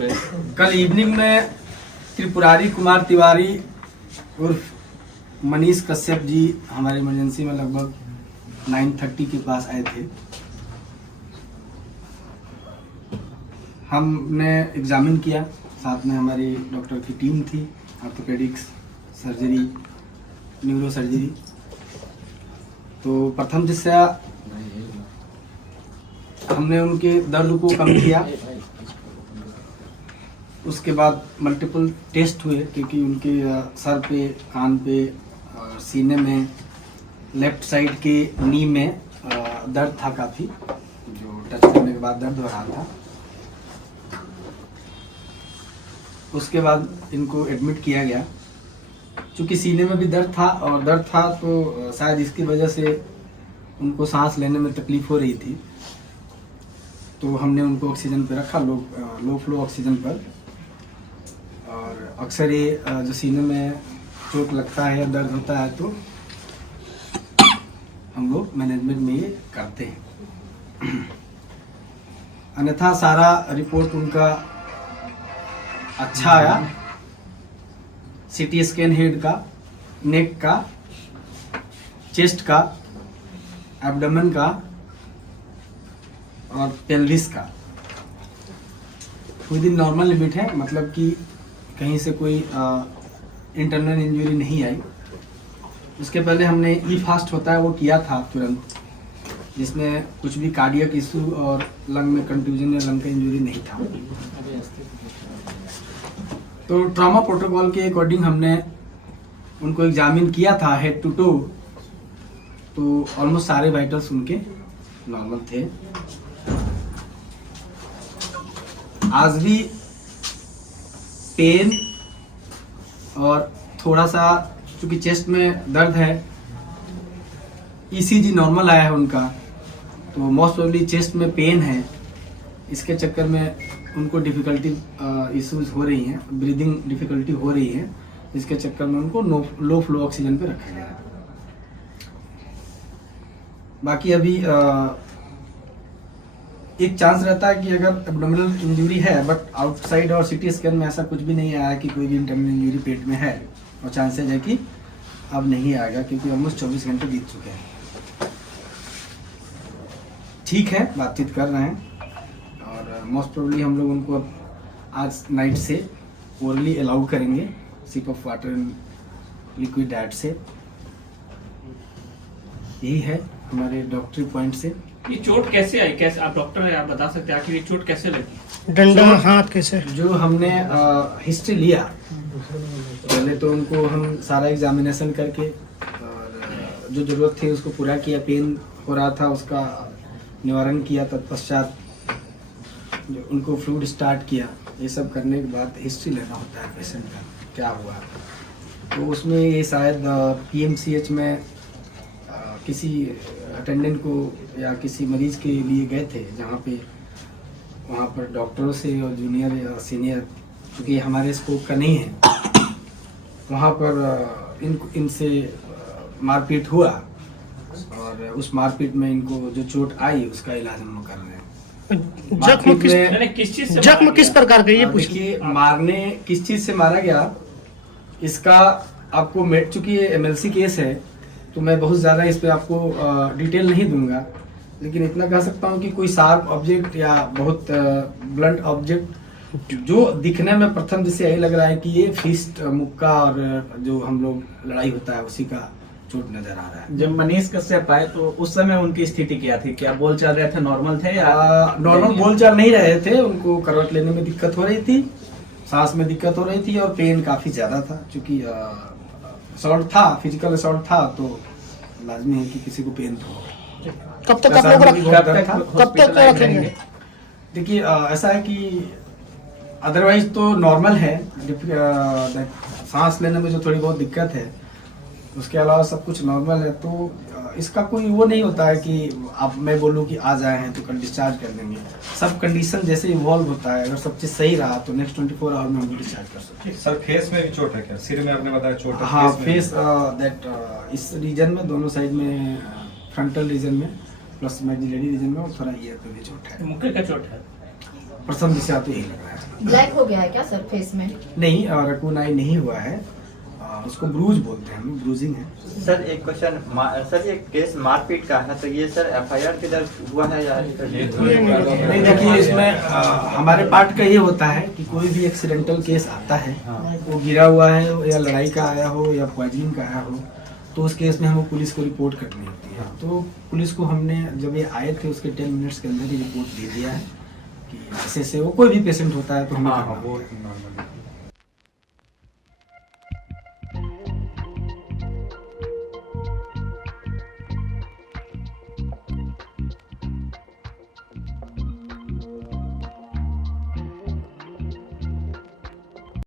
पे? कल इवनिंग में त्रिपुरारी कुमार तिवारी उर्फ मनीष कश्यप जी हमारे इमरजेंसी में लगभग 9:30 के पास आए थे। हमने एग्जामिन किया, साथ में हमारी डॉक्टर की टीम थी, ऑर्थोपेडिक्स, सर्जरी, न्यूरो सर्जरी। तो प्रथम दृष्टया हमने उनके दर्द को कम किया। उसके बाद मल्टीपल टेस्ट हुए, क्योंकि उनके सर पे, कान पे, सीने में, लेफ्ट साइड के नी में दर्द था काफ़ी, जो टच करने के बाद दर्द हो रहा था। उसके बाद इनको एडमिट किया गया। चूँकि सीने में भी दर्द था और दर्द था तो शायद इसकी वजह से उनको सांस लेने में तकलीफ हो रही थी, तो हमने उनको ऑक्सीजन पे रखा, लो फ्लो ऑक्सीजन पर। और अक्सर ये जो सीने में चोट लगता है या दर्द होता है तो हम लोग मैनेजमेंट में ये करते हैं। अन्यथा सारा रिपोर्ट उनका अच्छा आया। सीटी स्कैन हेड का, नेक का, चेस्ट का, एब्डोमेन का और पेल्विस का विद इन नॉर्मल लिमिट है, मतलब कि कहीं से कोई इंटरनल इंजरी नहीं आई। उसके पहले हमने ई फास्ट होता है वो किया था तुरंत, जिसमें कुछ भी कार्डियक इशू और लंग में कंट्यूजन या लंग का इंजरी नहीं था। तो ट्रॉमा प्रोटोकॉल के अकॉर्डिंग हमने उनको एग्जामिन किया था हेड टू टो, तो ऑलमोस्ट सारे वाइटल्स उनके नॉर्मल थे। आज भी पेन और थोड़ा सा चूंकि चेस्ट में दर्द है, ईसीजी नॉर्मल आया है उनका, तो मोस्ट प्रोबेबली चेस्ट में पेन है। इसके चक्कर में उनको डिफ़िकल्टी इश्यूज हो रही हैं, ब्रीदिंग डिफ़िकल्टी हो रही है, जिसके चक्कर में उनको लो फ्लो ऑक्सीजन पे रखा गया है। बाकी अभी एक चांस रहता है कि अगर एब्डोमिनल इंजरी है, बट आउटसाइड और सीटी स्कैन में ऐसा कुछ भी नहीं आया कि कोई भी इंटरनल इंजरी पेट में है, और चांसेस है कि अब नहीं आएगा, क्योंकि ऑलमोस्ट 24 घंटे बीत चुके हैं। ठीक है, बातचीत कर रहे हैं और मोस्ट प्रोबेबली हम लोग उनको अब आज नाइट से ओरली अलाउ करेंगे, sip of water and liquid diet से। यही है हमारे डॉक्टरी पॉइंट से। ये चोट कैसे आई? कैसे, आप डॉक्टर हैं, आप बता सकते हैं आखिर ये चोट कैसे लगी? डंडा, हाथ कैसे? जो हमने हिस्ट्री लिया, पहले तो उनको हम सारा एग्जामिनेशन करके और जो जरूरत थी उसको पूरा किया, पेन हो रहा था उसका निवारण किया, तत्पश्चात जो उनको फ्लूइड स्टार्ट किया। ये सब करने के बाद हिस्ट्री लेना होता है पेशेंट का, क्या हुआ। तो उसमें ये शायद पीएमसीएच में किसी अटेंडेंट को या किसी मरीज के लिए गए थे, जहाँ पे वहाँ पर डॉक्टरों से और जूनियर या सीनियर, क्योंकि हमारे स्कोप का नहीं है, वहाँ पर इनसे मारपीट हुआ और उस मारपीट में इनको जो चोट आई उसका इलाज हम लोग कर रहे हैं। जख्म किस प्रकार का, ये पूछिए। मारने किस चीज से मारा गया, इसका आपको चूंकि ये एमएलसी केस है तो मैं बहुत ज़्यादा इस पे आपको डिटेल नहीं दूंगा, लेकिन इतना कह सकता हूँ कि कोई शार्प ऑब्जेक्ट या बहुत ब्लंट ऑब्जेक्ट जो दिखने में प्रथम जैसे यही लग रहा है कि ये फिस्ट, मुक्का और जो हम लोग लड़ाई होता है उसी का चोट नजर आ रहा है। जब मनीष कश्यप आए तो उस समय उनकी स्थिति क्या थी? क्या बोल चल रहे थे, नॉर्मल थे या नॉर्मल बोल चाल नहीं रहे थे? उनको करवट लेने में दिक्कत हो रही थी, सांस में दिक्कत हो रही थी और पेन काफी ज्यादा था। चूंकि असॉल्ट था, फिजिकल असॉल्ट था, तो लाजमी है कि किसी को पेन तो। कब तक आप लोग रखेंगे? देखिए ऐसा है कि अदरवाइज तो नॉर्मल है, सांस लेने में जो थोड़ी बहुत दिक्कत है, उसके अलावा सब कुछ नॉर्मल है। तो इसका कोई वो नहीं होता है कि अब मैं बोलूँ कि आज आए हैं तो कल डिस्चार्ज कर देंगे। सब कंडीशन जैसे इवॉल्व होता है, अगर सब चीज़ सही रहा तो नेक्स्ट 24 आवर में हम डिस्चार्ज कर सकते हैं। सर फेस में भी चोट है क्या? सिर में आपने बताया चोट है? हाँ, फेस दैट इस रीजन में, दोनों साइड में, फ्रंटल रीजन में प्लस मैक्सिलरी रीजन में, और थोड़ा ईयर पे भी चोट है। मुक्के का चोट है? प्रथम दृष्टया तो यही लग रहा है। ब्लैक हो गया है क्या सर फेस में? नहीं, रकुनाई नहीं हुआ है, उसको ब्रूज बोलते हैं हम, ब्रूजिंग है। सर एक क्वेश्चन, सर ये केस मारपीट का है तो ये सर एफआईआर के दर्ज हुआ है या नहीं, देखिए इसमें हमारे पार्ट का ये होता है कि कोई भी एक्सीडेंटल केस आता है, वो गिरा हुआ है या लड़ाई का आया हो या पॉइजनिंग का आया हो, तो उस केस में हमको पुलिस को रिपोर्ट करनी होती है। तो पुलिस को हमने जब ये आए थे उसके 10 मिनट्स के अंदर ही रिपोर्ट दे दिया है कि ऐसे वो कोई भी पेशेंट होता है तो हमें करना होता है।